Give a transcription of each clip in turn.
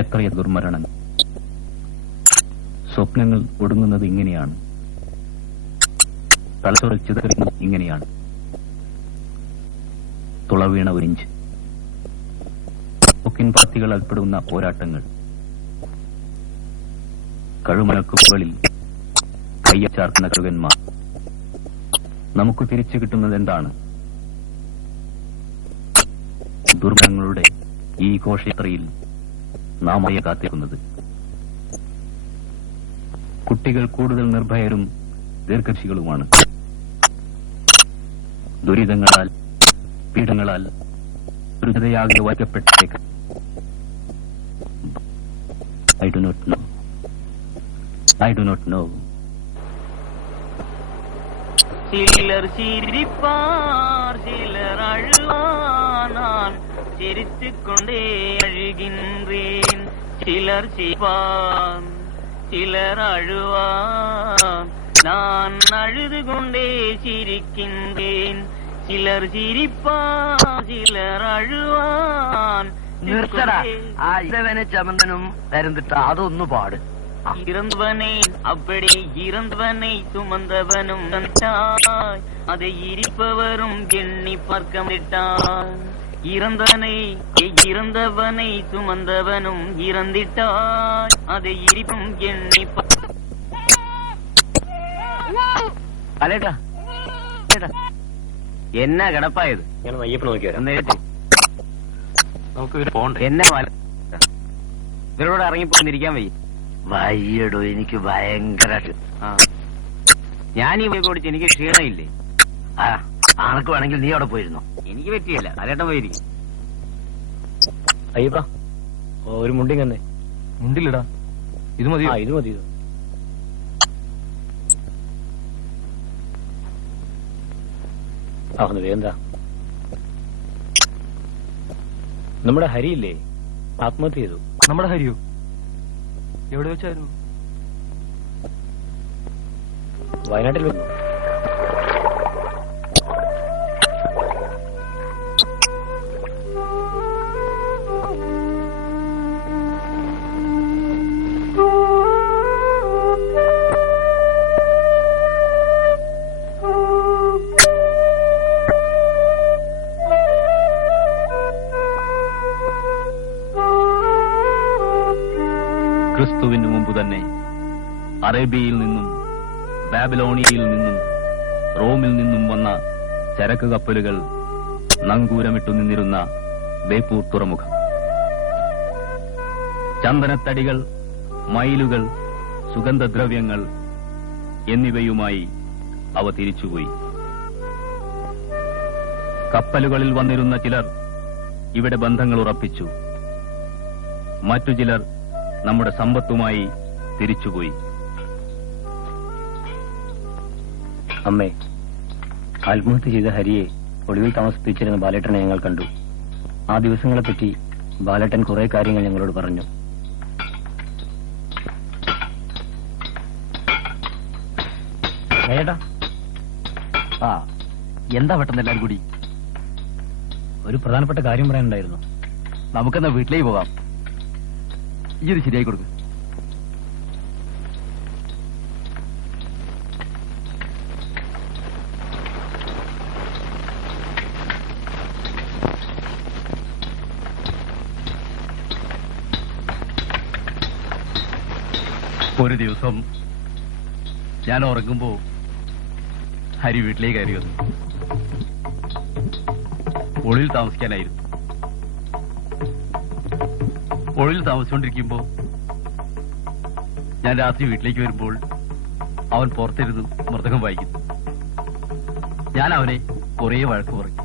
എത്രയ ദുർമരണങ്ങൾ. സ്വപ്നങ്ങൾ ഒടുങ്ങുന്നത് ഇങ്ങനെയാണ്. തലച്ചോറിൽ ചിതറിക്കുന്നത് ഇങ്ങനെയാണ്. തുളവീണ ഒരിഞ്ച്. പൊക്കിൻ പാത്തികൾ അൽപ്പെടുന്ന പോരാട്ടങ്ങൾ. കഴുമണക്കുകളിൽ കയ്യച്ചാർക്കുന്ന കഴുകന്മാർ. നമുക്ക് തിരിച്ചു കിട്ടുന്നത് എന്താണ്? ദുർമരണങ്ങളുടെ ഈ ഘോഷയാത്രയിൽ നാം കാത്തിരിക്കുന്നത്. കുട്ടികൾ കൂടുതൽ നിർഭയരും ദീർഘശികളുമാണ്. ദുരിതങ്ങളാൽ, പീഡങ്ങളാൽ ദുരിതയാകെ വയ്ക്കപ്പെട്ടേക്കാം. I do not know. ചിലർ ചിരിപ്പാർ, ചിലർ അഴുവാൻ, ചിരിച്ചുകൊണ്ടേ അഴുകിன்றேன். ചിലർ ചിരിപ്പാൻ, ചിലർ അഴുവാൻ, நான் அழுது கொண்டே சிரிக்கின்றேன். ചിലർ ചിരിപ്പാൻ, ചിലർ അഴുവാൻ. നിർത്തടാ, ആ ഇതവനെ ചമന്തനും തരുന്നിട്ട അതൊന്നു പാട്. இறந்தவனை அப்படி இறந்தவனை சுமந்தவனும் நன்றாய், அதை இருப்பவரும் எண்ணி பார்க்க விட்டான். இறந்தவனை சுமந்தவனும் இறந்திட்டாய், அதை இருப்பும் எண்ணி അല്ലേട്ടാ എന്നാ കിടപ്പായത്? അയ്യപ്പ നോക്കി വരാം. നമുക്ക് എന്നെ ഇവരോട് ഇറങ്ങിപ്പോന്നിരിക്കാൻ വയ്യടോ, എനിക്ക് ഭയങ്കര ഞാനീ പോയി കുടിച്ച് എനിക്ക് ക്ഷീണമില്ലേ? ആർക്ക് വേണമെങ്കിൽ നീ അവിടെ പോയിരുന്നോ? എനിക്ക് പറ്റിയല്ല, അലേട്ടൻ പോയിരിക്കും. അയ്യപ്പ ഒരു മുണ്ടിങ്ങന്നെ. മുണ്ടിലിടാ, ഇത് മതിയോ? ഇത് മതി. എന്താ നമ്മുടെ ഹരിയില്ലേ, ആത്മഹത്യ ചെയ്തു. നമ്മുടെ ഹരിയോ? എവിടെ വെച്ചായിരുന്നു? വയനാട്ടിൽ വന്നു. ക്രിസ്തുവിന് മുമ്പ് തന്നെ അറേബ്യയിൽ നിന്നും ബാബിലോണിയയിൽ നിന്നും റോമിൽ നിന്നും വന്ന ചരക്ക് കപ്പലുകൾ നങ്കൂരമിട്ടു നിന്നിരുന്ന ബേപ്പൂർ തുറമുഖം. ചന്ദനത്തടികൾ, മയിലുകൾ, സുഗന്ധദ്രവ്യങ്ങൾ എന്നിവയുമായി അവ തിരിച്ചുപോയി. കപ്പലുകളിൽ വന്നിരുന്ന ചിലർ ഇവിടെ ബന്ധങ്ങൾ ഉറപ്പിച്ചു. മറ്റു ചിലർ നമ്മുടെ സമ്പത്തുമായി തിരിച്ചുപോയി. അമ്മേ, ആത്മഹത്യ ചെയ്ത ഹരിയെ ഒളിവിൽ താമസിപ്പിച്ചിരുന്ന ബാലേട്ടനെ ഞങ്ങൾ കണ്ടു. ആ ദിവസങ്ങളെപ്പറ്റി ബാലേട്ടൻ കുറെ കാര്യങ്ങൾ ഞങ്ങളോട് പറഞ്ഞു. എന്താ പെട്ടെന്ന് എല്ലാവരും കൂടി? ഒരു പ്രധാനപ്പെട്ട കാര്യം പറയാനുണ്ടായിരുന്നു. നമുക്കെന്നാ വീട്ടിലേക്ക് പോകാം. ഈ ഇത് ശരിയായി കൊടുക്കും. ഒരു ദിവസം ഞാൻ ഉറങ്ങുമ്പോ ഹരി വീട്ടിലേക്ക് കയറി വന്നു. ഒളിയിൽ താമസിക്കാനായിരുന്നു. ഒളിയിൽ താമസിച്ചുകൊണ്ടിരിക്കുമ്പോ ഞാൻ രാത്രി വീട്ടിലേക്ക് വരുമ്പോൾ അവൻ പുറത്തിരുന്ന് മൃതകം വായിക്കുന്നു. ഞാൻ അവനെ കുറേ വഴക്ക് പറയും.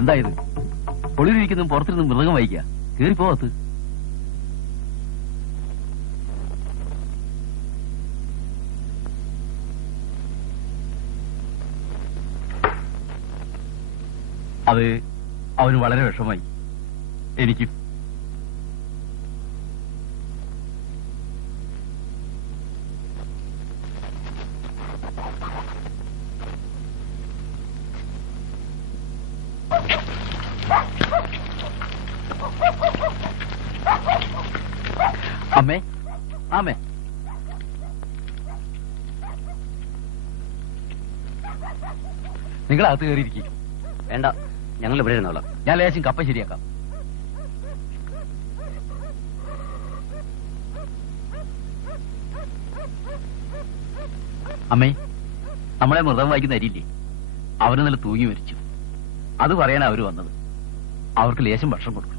എന്തായത്? ഒളിയിലിരിക്കുന്നു പുറത്തിരുന്ന് മൃതകം വായിക്കുക? കയറിപ്പോകത്ത്. അത് അവന് വളരെ വിഷമായി. എനിക്ക് അമ്മേ അമ്മേ, നിങ്ങൾ അകത്ത് കയറിയിരിക്കും. വേണ്ട, ഞങ്ങൾ ഇവിടെ ഇരുന്നോളാം. ഞാൻ ലേശം കപ്പ ശരിയാക്കാം. അമ്മേ, നമ്മളെ മൃതം വായിക്കുന്ന അരിയില്ലേ, അവര് നല്ല തൂങ്ങി മരിച്ചു. അത് പറയാനാ അവര് വന്നത്. അവർക്ക് ലേശം ഭക്ഷണം കൊടുക്കണം.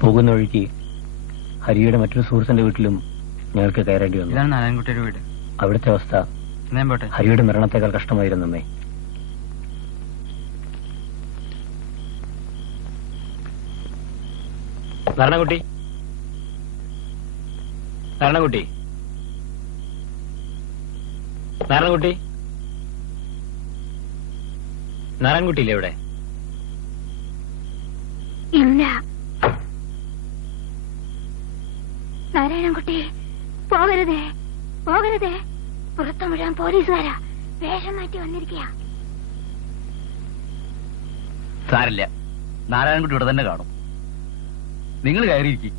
പോകുന്ന വഴിക്ക് ഹരിയുടെ മറ്റൊരു സുഹൃത്തിന്റെ വീട്ടിലും ഞങ്ങൾക്ക് കയറേണ്ടി വന്നു. ഇതാണ് നാരായണൻകുട്ടിയുടെ വീട്. അവിടുത്തെ അവസ്ഥ ഞാൻ പോട്ടെ. ഹരിയുടെ മരണത്തെക്കാൾ കഷ്ടമായിരുന്നു അമ്മേ. നാരായണൻകുട്ടി, നാരായണൻകുട്ടി, നാരായണൻകുട്ടി, നാരായണൻകുട്ടിയില്ലേ ഇവിടെ? ഇല്ല. നാരായണൻകുട്ടി, പോകരുതേ, പോകരുതേ. പുറത്തു മുഴുവൻ പോലീസുകാരാ. വേഷം മാറ്റി വന്നിരിക്കുക. സാരില്ല, നാരായണൻകുട്ടി ഇവിടെ തന്നെ കാണും. നിങ്ങൾ കയറിയിരിക്കും.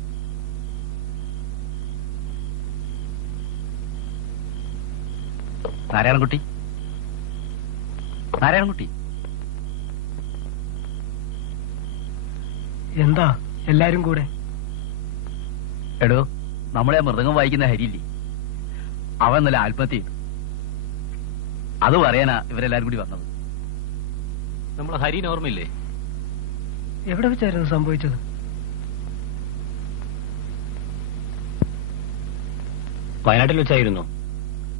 നാരായണൻകുട്ടി, നാരായണൻകുട്ടി. എന്താ എല്ലാരും കൂടെ? എടോ, നമ്മളെ മൃദംഗം വായിക്കുന്ന ഹരിയില്ലേ, അവൻ നല്ല ആത്മഹത്യ ചെയ്തു. അത് പറയാനാ ഇവരെല്ലാരും കൂടി വന്നത്. നമ്മൾ ഹരിന് ഓർമ്മയില്ലേ? എവിടെ വെച്ചായിരുന്നു സംഭവിച്ചത്? വയനാട്ടിൽ വെച്ചായിരുന്നു.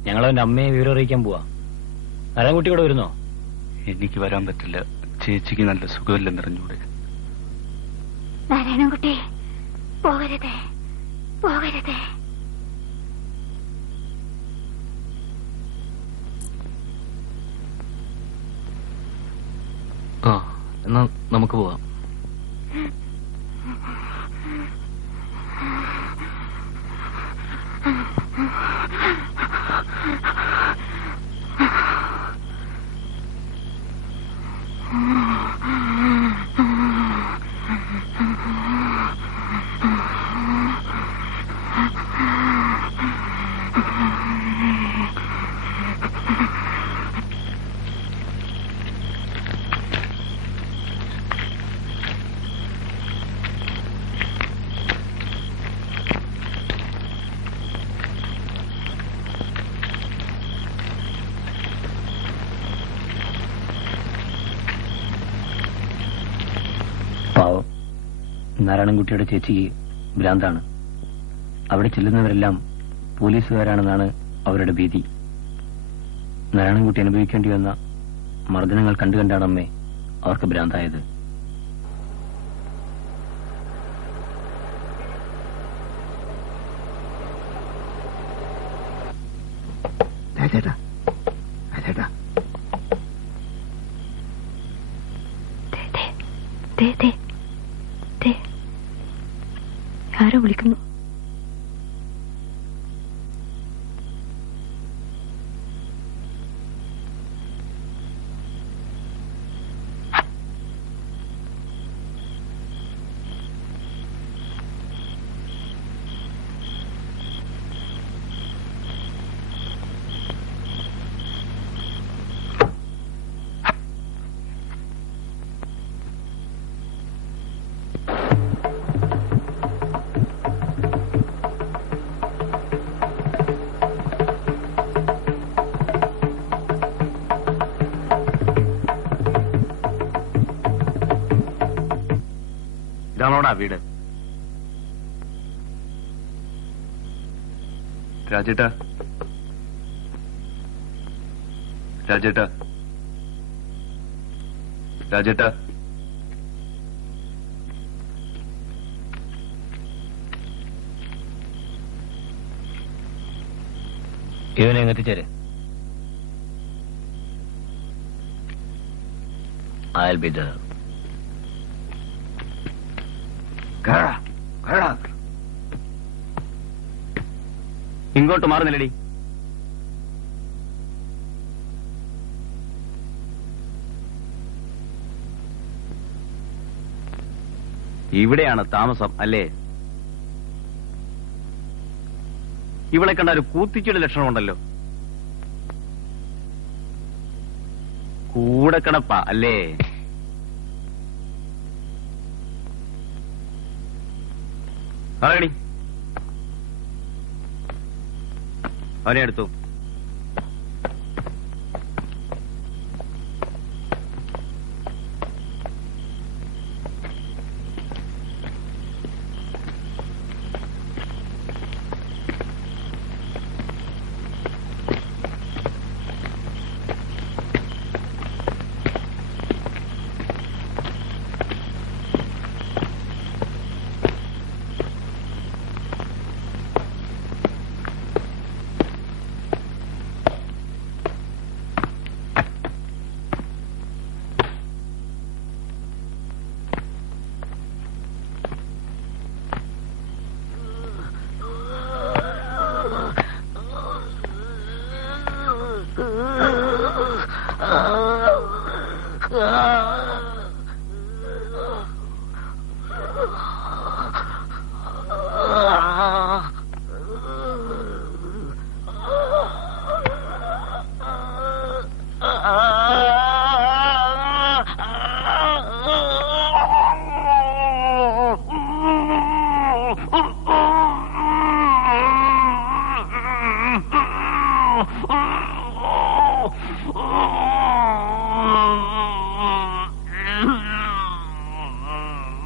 ഞങ്ങൾ അവന്റെ അമ്മയെ വിവരം അറിയിക്കാൻ പോവാ. നാരായണൻകുട്ടി ഇവിടെ വരുന്നോ? എനിക്ക് വരാൻ പറ്റില്ല. ചേച്ചിക്ക് നല്ല സുഖമില്ലെന്നറിഞ്ഞൂടെ? നാരായണൻകുട്ടി, പോകരുതേ, പോകരുതേ. ആ, എന്നാ നമുക്ക് പോവാം. പാവം നാരായണൻകുട്ടിയുടെ ചേച്ചിക്ക് ഭ്രാന്താണ്. അവിടെ ചെല്ലുന്നവരെല്ലാം പോലീസുകാരാണെന്നാണ് അവരുടെ ഭീതി. നാരായണൻകുട്ടി അനുഭവിക്കേണ്ടി വന്ന മർദ്ദനങ്ങൾ കണ്ടുകണ്ടാണ് അമ്മേ അവർക്ക് ഭ്രാന്തായത്. ആരോ വിളിക്കുന്നു. ഇതാണോടാ വീട്? രാജേട്ടാ, രാജേട്ടാ, രാജേട്ടാ. ഇവനെ എത്തിച്ചേര്. I'll be there. ഇങ്ങോട്ട് മാറുന്നില്ലടി. ഇവിടെയാണ് താമസം അല്ലേ? ഇവിടെ കണ്ട ഒരു കൂത്തിച്ചിയുടെ ലക്ഷണമുണ്ടല്ലോ. കൂടെ കിടപ്പ അല്ലേ? പറയടി. അവനെ എടുത്തു.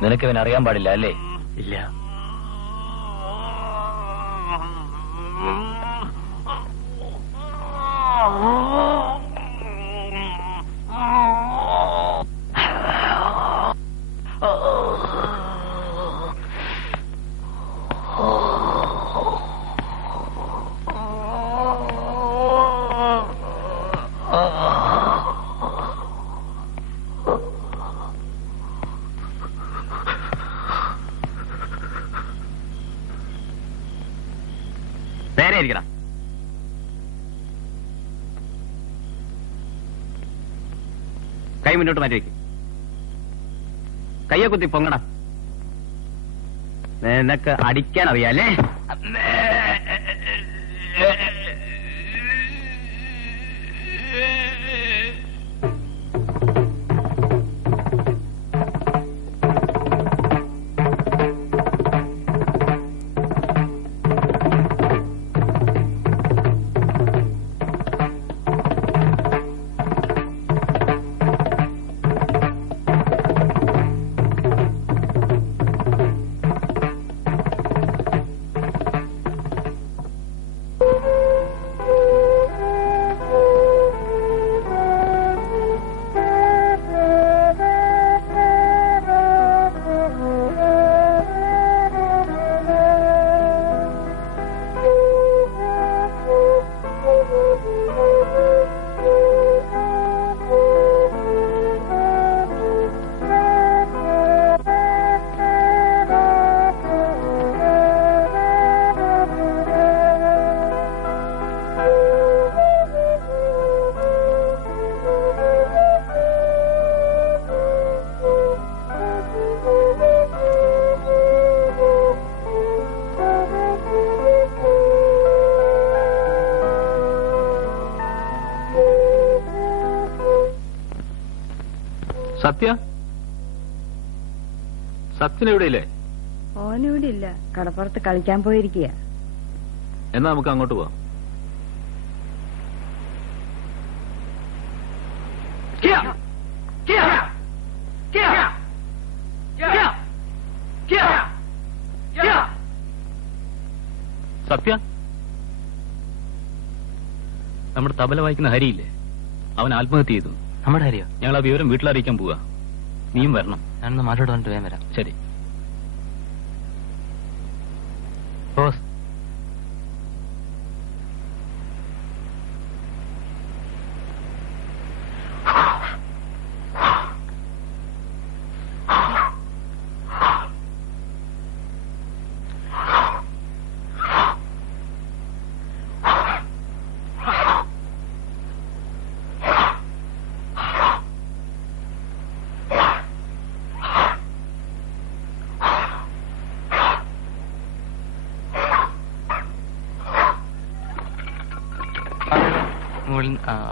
നിനക്കിവൻ അറിയാൻ പാടില്ല അല്ലേ? ഇല്ല. നേരെ ഇരിക്കണം. കൈ മുന്നോട്ട് മാറ്റി വയ്ക്കും. കയ്യെ കുത്തി പൊങ്ങണം. നിനക്ക് അടിക്കാൻ അറിയാലേ? സത്യനെവിടെയില്ലേ? ഓനിവിടെ ഇല്ല, കടപ്പുറത്ത് കളിക്കാൻ പോയിരിക്കുക. എന്നാ നമുക്ക് അങ്ങോട്ട് പോവാം. സത്യ, നമ്മുടെ തബല വായിക്കുന്ന ഹരിയില്ലേ, അവൻ ആത്മഹത്യ ചെയ്തു. നമ്മുടെ ഹരിയോ? ഞങ്ങൾ ആ വിവരം വീട്ടിലറിയിക്കാൻ പോവാ. നീയും വരണം. ഞാനൊന്ന് മാറ്റോട്ട് വന്നിട്ട് വേഗം വരാം. ശരി. ബോസ്,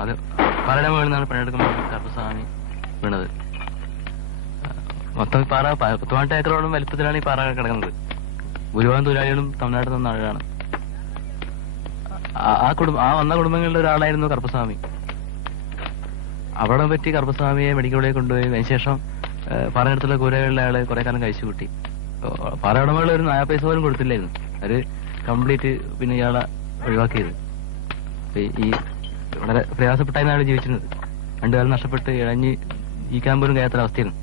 അത് പാറയുടെ മുകളിൽ നിന്നാണ് പണിയെടുക്കുമ്പോൾ കറുപ്പസ്വാമി വീണത്. മൊത്തം പാറ 10 ഏക്കറോളം വലിപ്പത്തിലാണ് ഈ പാറ കിടക്കുന്നത്. ഭൂരിഭാഗം തൊഴിലാളികളും തമിഴ്നാട്ടിൽ നിന്ന ആളുകളാണ്. ആ വന്ന കുടുംബങ്ങളിലെ ഒരാളായിരുന്നു കറുപ്പസ്വാമി. അവിടെ പറ്റി കറുപ്പസ്വാമിയെ മെഡിക്കൽ കോളേജിൽ കൊണ്ടുപോയി. അതിനുശേഷം പാറയടുത്തുള്ള കൂരകളിലെ ആള് കുറെ കാലം കഴിച്ചു കൂട്ടി. പാറ ഉടമകൾ ഒരു 4 പൈസ പോലും കൊടുത്തില്ലായിരുന്നു. അത് കംപ്ലീറ്റ് പിന്നെ ഇയാളെ ഒഴിവാക്കിയത്. ഈ വളരെ പ്രയാസപ്പെട്ടായിരുന്നു അയാൾ ജീവിച്ചിരുന്നത്. 2 കാലം നഷ്ടപ്പെട്ട് ഇഴഞ്ഞ് ജീവിക്കാൻ പോലും കഴിയാത്ത അവസ്ഥയായിരുന്നു.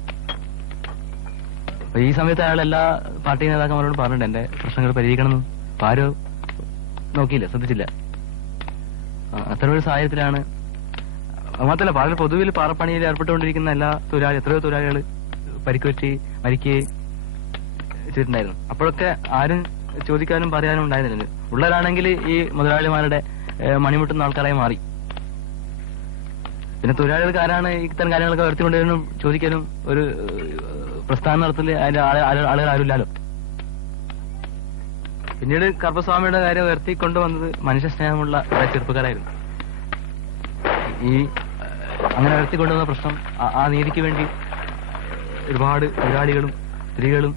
അപ്പൊ ഈ സമയത്ത് അയാൾ എല്ലാ പാർട്ടി നേതാക്കന്മാരോടും പറഞ്ഞിട്ടുണ്ട് എന്റെ പ്രശ്നങ്ങൾ പരിഹരിക്കണമെന്നും. ആരും നോക്കിയില്ല, ശ്രദ്ധിച്ചില്ല. അത്തരം ഒരു സാഹചര്യത്തിലാണ്. മാത്രമല്ല, പാറ പൊതുവിൽ പാറപ്പണിയിൽ ഏർപ്പെട്ടുകൊണ്ടിരിക്കുന്ന എത്രയോ തൊഴിലാളികൾ പരിക്കുപറ്റി മരിക്കുകയും ചെയ്തിട്ടുണ്ടായിരുന്നു. അപ്പോഴൊക്കെ ആരും ചോദിക്കാനും പറയാനും ഉണ്ടായിരുന്നില്ല. ഉള്ളവരാണെങ്കിൽ ഈ മുതലാളിമാരുടെ മണിമുട്ടുന്ന ആൾക്കാരായി മാറി. പിന്നെ തൊഴിലാളികൾക്ക് ആരാണ് ഇത്തരം കാര്യങ്ങളൊക്കെ ഉയർത്തിക്കൊണ്ടുവരാനും ചോദിക്കാനും ഒരു പ്രസ്ഥാനം നടത്തല് അതിന്റെ ആളുകൾ ആരുമില്ലല്ലോ. പിന്നീട് കറുപ്പസ്വാമിയുടെ കാര്യം ഉയർത്തിക്കൊണ്ടുവന്നത് മനുഷ്യ സ്നേഹമുള്ള ചെറുപ്പക്കാരായിരുന്നു. ഈ അങ്ങനെ ഉയർത്തിക്കൊണ്ടുവന്ന പ്രശ്നം, ആ നീതിക്ക് വേണ്ടി ഒരുപാട് തൊഴിലാളികളും സ്ത്രീകളും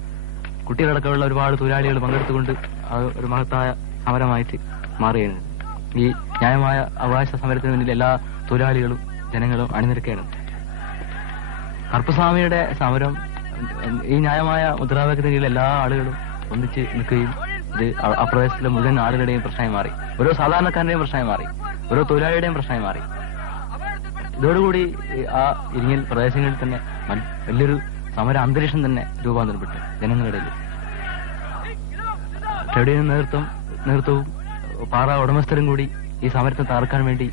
കുട്ടികളടക്കമുള്ള ഒരുപാട് തൊഴിലാളികൾ പങ്കെടുത്തുകൊണ്ട് അത് ഒരു മഹത്തായ സമരമായിട്ട് മാറുകയാണ്. ഈ ന്യായമായ അവകാശ സമരത്തിന് മുന്നിൽ എല്ലാ തൊഴിലാളികളും ജനങ്ങളും അണിനിരക്കുകയാണ്. കറുപ്പസ്വാമിയുടെ സമരം ഈ ന്യായമായ മുദ്രാവാക്യത്തിന് എല്ലാ ആളുകളും ഒന്നിച്ച് നിൽക്കുകയും ഇത് ആ പ്രദേശത്തിലെ മുഴുവൻ ആളുകളുടെയും പ്രശ്നമായി മാറി. ഓരോ സാധാരണക്കാരന്റെയും പ്രശ്നമായി മാറി. ഓരോ തൊഴിലാളിയുടെയും പ്രശ്നമായി മാറി. ഇതോടുകൂടി ആ ഇരിങ്ങൽ പ്രദേശങ്ങളിൽ തന്നെ വലിയൊരു സമര അന്തരീക്ഷം തന്നെ രൂപാന്തരപ്പെട്ടു ജനങ്ങളുടെ ഇടയിൽ. ട്രേഡ് യൂണിയൻ നേതൃത്വവും പാറ ഉടമസ്ഥരും കൂടി ഈ സമരത്തെ തകർക്കാൻ വേണ്ടി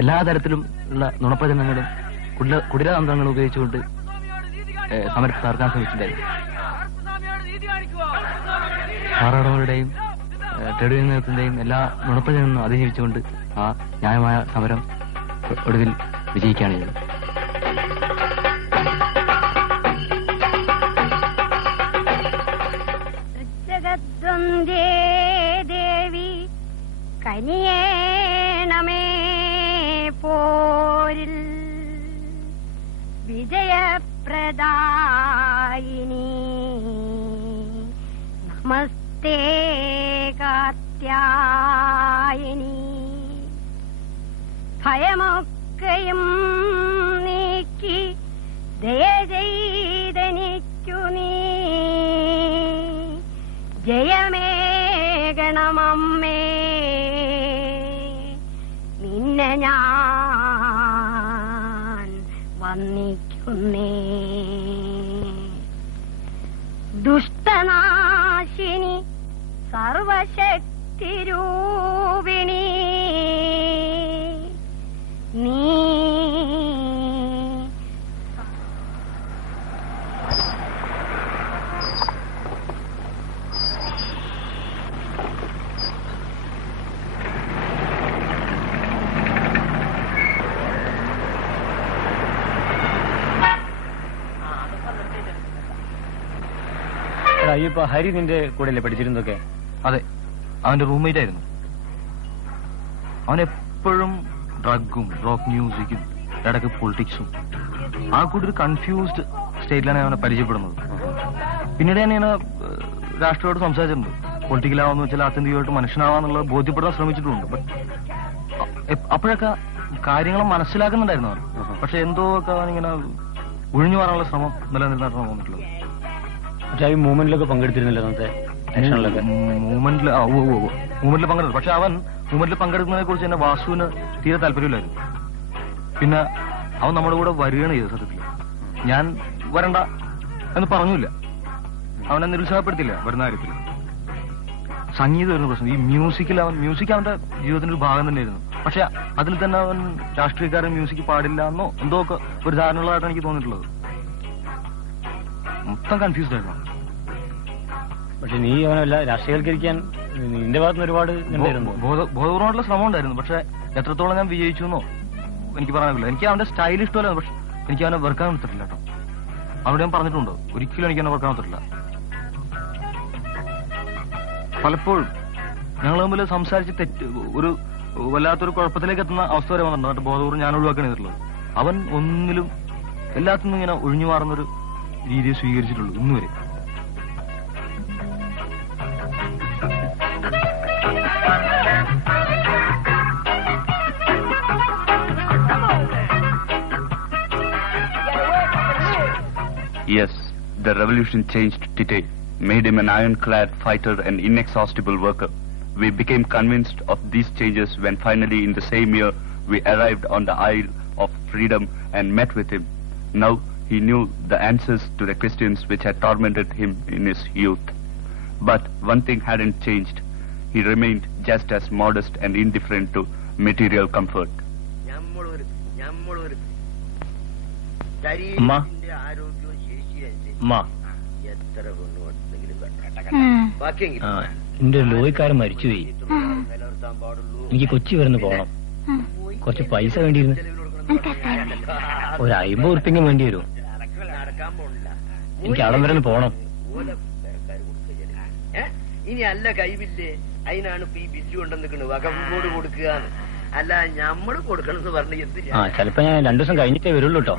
എല്ലാ തരത്തിലും ഉള്ള നുണപ്രചരണങ്ങളും കുടിലതന്ത്രങ്ങളും ഉപയോഗിച്ചുകൊണ്ട് സമരത്തെ തകർക്കാൻ ശ്രമിച്ചിട്ടുണ്ടായിരുന്നു. പാറ ഉടമകളുടെയും ട്രേഡ് യൂണിയൻ നേതൃത്വത്തിന്റെയും എല്ലാ നുണപ്രചരണങ്ങളും അതിജീവിച്ചുകൊണ്ട് ആ ന്യായമായ സമരം ഒടുവിൽ വിജയിക്കുകയാണ് ചെയ്തത്. ദേവി കനിയേണമേ പോരിൽ വിജയപ്രദായിനി നമസ്തേ കാത്യായനി ഭയമൊക്കെയും നീക്കി ദയ ചെയ്തനിക്കു നീ ജയമേകണമമ്മേ നിന്നെ ഞാൻ വന്ദിക്കുന്നേ. ദുഷ്ടനാശിനി സർവശക്തിരൂപിണി നീ അയ്യപ്പ, ഹരി നിന്റെ കൂടെയല്ലേ പഠിച്ചിരുന്നതൊക്കെ? അതെ, അവന്റെ റൂംമേറ്റ് ആയിരുന്നു. അവൻ എപ്പോഴും ഡ്രഗും റോക്ക് മ്യൂസിക്കും ഇടയ്ക്ക് പൊളിറ്റിക്സും ആ കൂടി ഒരു കൺഫ്യൂസ്ഡ് സ്റ്റേറ്റിലാണ് ഞാൻ അവനെ പരിചയപ്പെടുന്നത്. പിന്നീട് ഞാൻ ഇങ്ങനെ രാഷ്ട്രീയമായിട്ട് സംസാരിച്ചിട്ടുണ്ട്. പൊളിറ്റിക്കലാവാന്ന് വെച്ചാൽ ആത്യന്തികമായിട്ട് മനുഷ്യനാവാന്നുള്ളത് ബോധ്യപ്പെടാൻ ശ്രമിച്ചിട്ടുണ്ട്. ബട്ട് അപ്പോഴൊക്കെ കാര്യങ്ങൾ മനസ്സിലാക്കുന്നുണ്ടായിരുന്നു അവൻ. പക്ഷെ എന്തോ ഒക്കെ അവനിങ്ങനെ ഒഴിഞ്ഞു മാറാനുള്ള ശ്രമം നിലനിന്നിട്ടാണ് തോന്നിട്ടുള്ളത്. പക്ഷേ ഈ മൂവ്മെന്റിലൊക്കെ പങ്കെടുത്തിരുന്നില്ല അന്നത്തെ ഇലക്ഷനിലൊക്കെ? മൂവ്മെന്റിൽ പങ്കെടുത്തു. പക്ഷെ അവൻ മൂവ്മെന്റിൽ പങ്കെടുക്കുന്നതിനെ കുറിച്ച് തന്നെ വാസുവിന് തീരെ താല്പര്യമില്ലായിരുന്നു. പിന്നെ അവൻ നമ്മുടെ കൂടെ വരികയാണ് ചെയ്തത്. സത്യത്തിൽ ഞാൻ വരണ്ട എന്ന് പറഞ്ഞില്ല. അവനെ നിരുത്സാഹപ്പെടുത്തില്ല വരുന്ന കാര്യത്തിൽ. സംഗീതം വരുന്ന പ്രശ്നം. ഈ മ്യൂസിക് അവന്റെ ജീവിതത്തിന്റെ ഒരു ഭാഗം തന്നെയായിരുന്നു. പക്ഷെ അതിൽ തന്നെ അവൻ രാഷ്ട്രീയക്കാരൻ മ്യൂസിക് പാടില്ല എന്നോ എന്തോ ഒക്കെ ഒരു ധാരണയുള്ളതായിട്ടാണ് എനിക്ക് തോന്നിയിട്ടുള്ളത്. മൊത്തം കൺഫ്യൂസ്ഡ് ആയിരുന്നു. പക്ഷെ നീ അവനല്ല രാഷ്ട്രീയവൽക്കരിക്കാൻ നിന്റെ ഭാഗത്തുനിന്ന് ഒരുപാട് ബോധപൂർവ്വമായിട്ടുള്ള ശ്രമം ഉണ്ടായിരുന്നു. പക്ഷെ എത്രത്തോളം ഞാൻ വിജയിച്ചു എന്നോ എനിക്ക് പറയാനില്ല. എനിക്ക് അവന്റെ സ്റ്റൈൽ ഇഷ്ടമല്ലായിരുന്നു. പക്ഷെ എനിക്ക് അവനെ വെറുക്കാൻ പറ്റില്ല കേട്ടോ. അവനോട് ഞാൻ പറഞ്ഞിട്ടുണ്ടോ, ഒരിക്കലും എനിക്ക് അവനെ വെറുക്കാൻ പറ്റില്ല. പലപ്പോഴും ഞങ്ങൾ തമ്മിൽ സംസാരിച്ച് ഒരു വല്ലാത്തൊരു കുഴപ്പത്തിലേക്ക് എത്തുന്ന അവസ്ഥ വരെ വന്നിട്ടുണ്ട്. എന്നിട്ട് ബോധപൂർവ്വം ഞാൻ ഒഴിവാക്കാൻ ചെയ്തിട്ടുള്ളത്. അവൻ ഒന്നിലും എല്ലാത്തിനും ഇങ്ങനെ ഒഴിഞ്ഞു മാറുന്നൊരു രീതിയെ സ്വീകരിച്ചിട്ടുള്ളൂ ഇന്നുവരെ. Yes, the revolution changed Tite, made him an ironclad fighter and inexhaustible worker. We became convinced of these changes when finally in the same year we arrived on the Isle of Freedom and met with him. Now he knew the answers to the questions which had tormented him in his youth. But one thing hadn't changed. He remained just as modest and indifferent to material comfort. എന്റെ ലോയിക്കാരൻ മരിച്ചുപോയി. എനിക്ക് കൊച്ചി വരുന്ന പോണം. കുറച്ച് പൈസ വേണ്ടിയിരുന്നു. ഒരു 50 ഉറുപ്പിക വേണ്ടി വരും. എനിക്ക് അവിടം വരെ പോണം. ഇനി അല്ല കൈവില്ലേ, അതിനാണ് ഇപ്പൊ ഈ ബില്ല് കൊണ്ടുവന്നിക്കണത്. വകമ്പോട് കൊടുക്കുക അല്ല ഞമ്മള് കൊടുക്കണമെന്ന് പറഞ്ഞു. എന്തിനാ ചിലപ്പോ ഞാൻ 2 ദിവസം കഴിഞ്ഞിട്ടേ വരുള്ളൂ കേട്ടോ.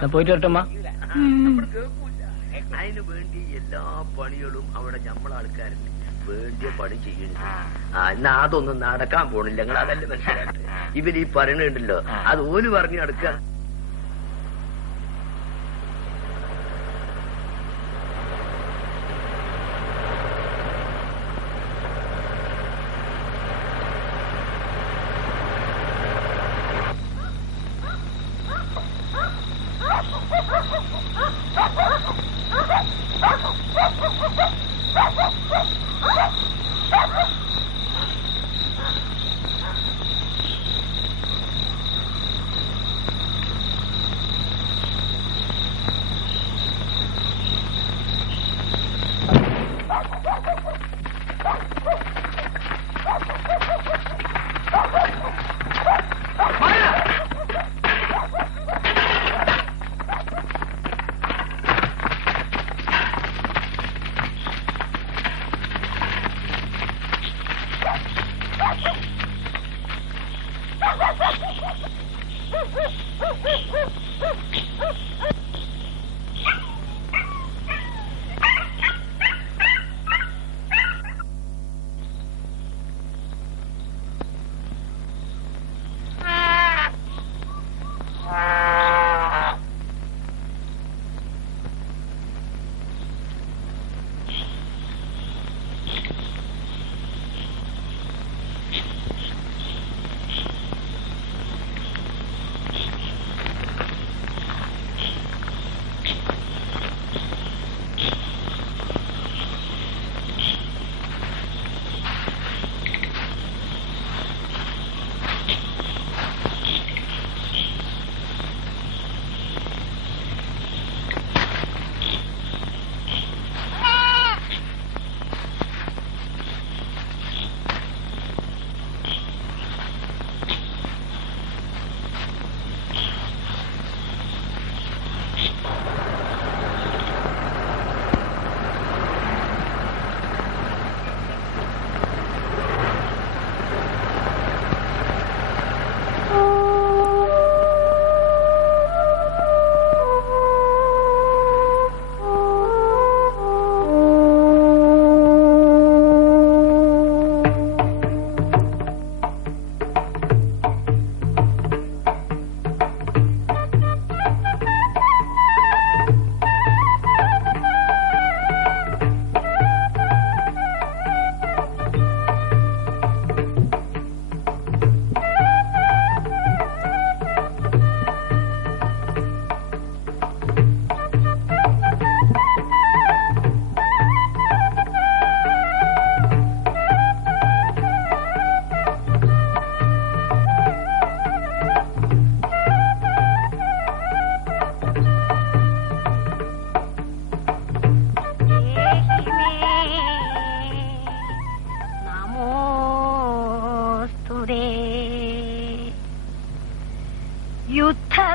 ഞാൻ പോയിട്ട് വരട്ടമ്മ. അതിന് വേണ്ടി എല്ലാ പണികളും അവിടെ ഞമ്മളാൾക്കാരുണ്ട്. വേണ്ടിയ പണി ചെയ്യുന്നു. എന്നാ അതൊന്നും നടക്കാൻ പോണില്ല. നിങ്ങൾ അതല്ലേ മനസ്സിലായിട്ട് ഇവര് ഈ പറയണുണ്ടല്ലോ, അത് ഓല് പറഞ്ഞു നടക്കുക.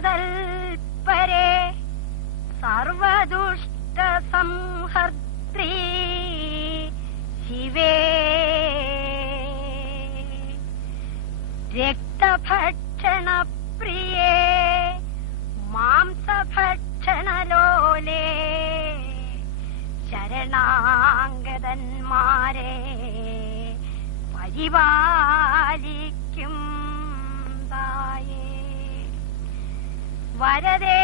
സർവതൽപരേ സർവദുഷ്ട സംഹർത്രേ ശിവേ രക്തഭക്ഷണ പ്രിയേ മാംസഭക്ഷണലോലേ ശരണാഗതന്മാരെ പരിപാലിക്കും തായേ വരദേ